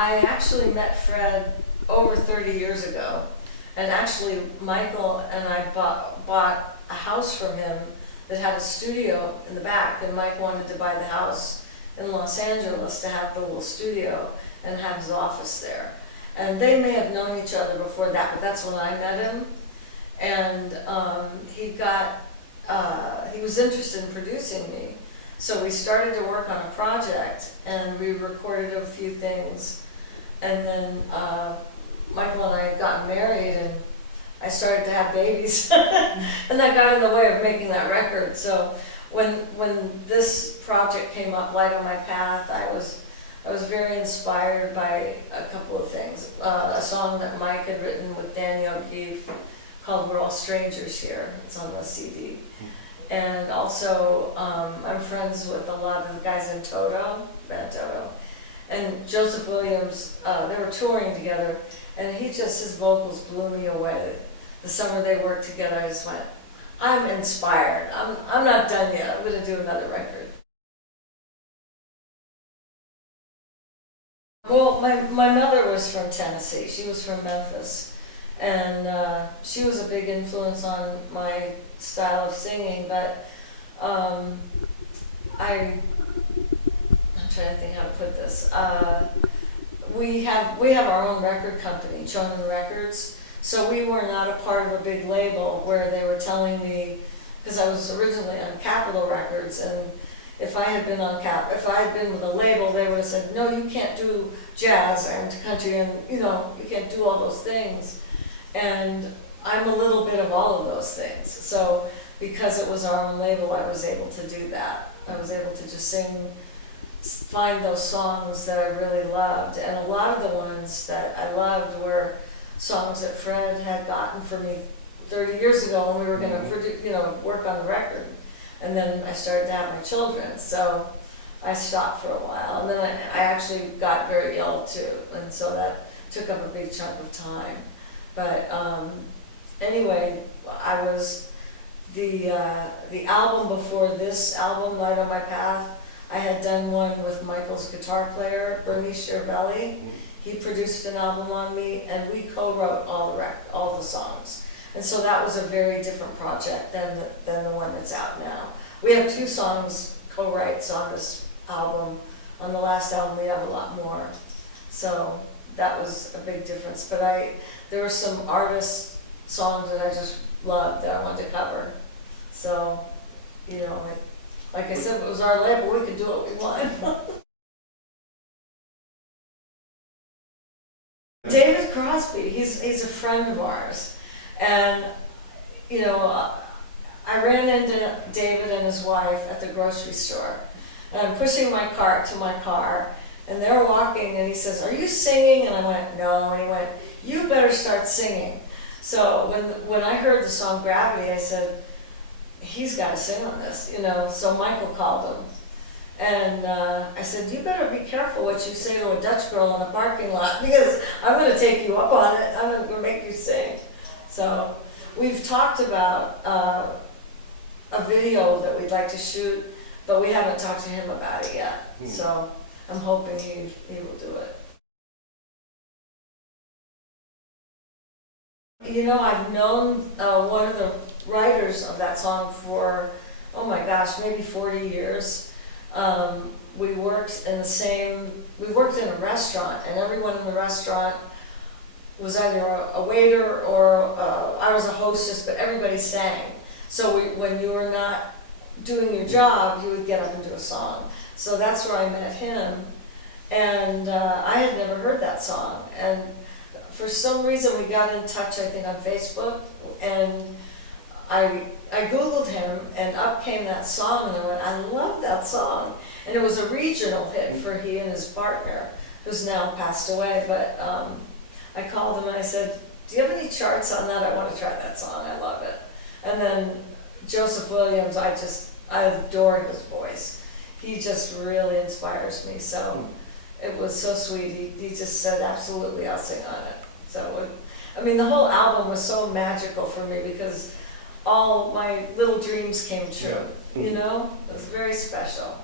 I actually met Fred over 30 years ago, and actually Michael and I bought a house from him that had a studio in the back, and Mike wanted to buy the house in Los Angeles to have the little studio and have his office there. And they may have known each other before that, but that's when I met him. And he was interested in producing me. So we started to work on a project, and we recorded a few things. And then Michael and I had gotten married, and I started to have babies. And that got in the way of making that record. So when this project came up, Light on My Path, I was very inspired by a couple of things. A song that Mike had written with Daniel O'Keefe called We're All Strangers Here. It's on the CD. And also, I'm friends with a lot of the guys in Toto, Band Toto. And Joseph Williams, they were touring together, and his vocals blew me away. The summer they worked together, I just went, I'm inspired. I'm not done yet. I'm going to do another record. Well, my mother was from Tennessee. She was from Memphis. And she was a big influence on my style of singing, but I'm trying to think how to put this. We have our own record company, Chonin Records, so we were not a part of a big label where they were telling me, because I was originally on Capitol Records, and if I had been with a label, they would have said, no, you can't do jazz and country, and you can't do all those things. And I'm a little bit of all of those things. So because it was our own label, I was able to do that. I was able to just find those songs that I really loved. And a lot of the ones that I loved were songs that Fred had gotten for me 30 years ago when we were going to work on the record. And then I started to have my children, so I stopped for a while. And then I actually got very ill too, and so that took up a big chunk of time. But anyway, I was the album before this album, Light on My Path. I had done one with Michael's guitar player, Bernie Cervelli. He produced an album on me, and we co-wrote all the songs. And so that was a very different project than the one that's out now. We have 2 songs co-writes on this album. On the last album, we have a lot more. So that was a big difference. But there were some artist songs that I just loved that I wanted to cover. So, like I said, if it was our label, we could do what we want. David Crosby, he's a friend of ours. And, I ran into David and his wife at the grocery store. And I'm pushing my cart to my car, and they're walking, and he says, "Are you singing?" And I went, "No." And he went, "You better start singing." So when I heard the song Gravity, I said, he's got to sing on this, So Michael called him. And I said, "You better be careful what you say to a Dutch girl in a parking lot, because I'm going to take you up on it. I'm going to make you sing." So we've talked about a video that we'd like to shoot, but we haven't talked to him about it yet. So I'm hoping he will do it. I've known one of the writers of that song for, oh my gosh, maybe 40 years. We worked in a restaurant, and everyone in the restaurant was either a waiter or I was a hostess, but everybody sang. So when you were not doing your job, you would get up and do a song. So that's where I met him, and I had never heard that song. And for some reason, we got in touch, I think, on Facebook, and I Googled him, and up came that song, and I went, I love that song. And it was a regional hit for he and his partner, who's now passed away. But I called him and I said, "Do you have any charts on that? I want to try that song. I love it." And then Joseph Williams, I adore his voice. He just really inspires me. So it was so sweet. He just said, "Absolutely, I'll sing on it." So, the whole album was so magical for me because all my little dreams came true, It was very special.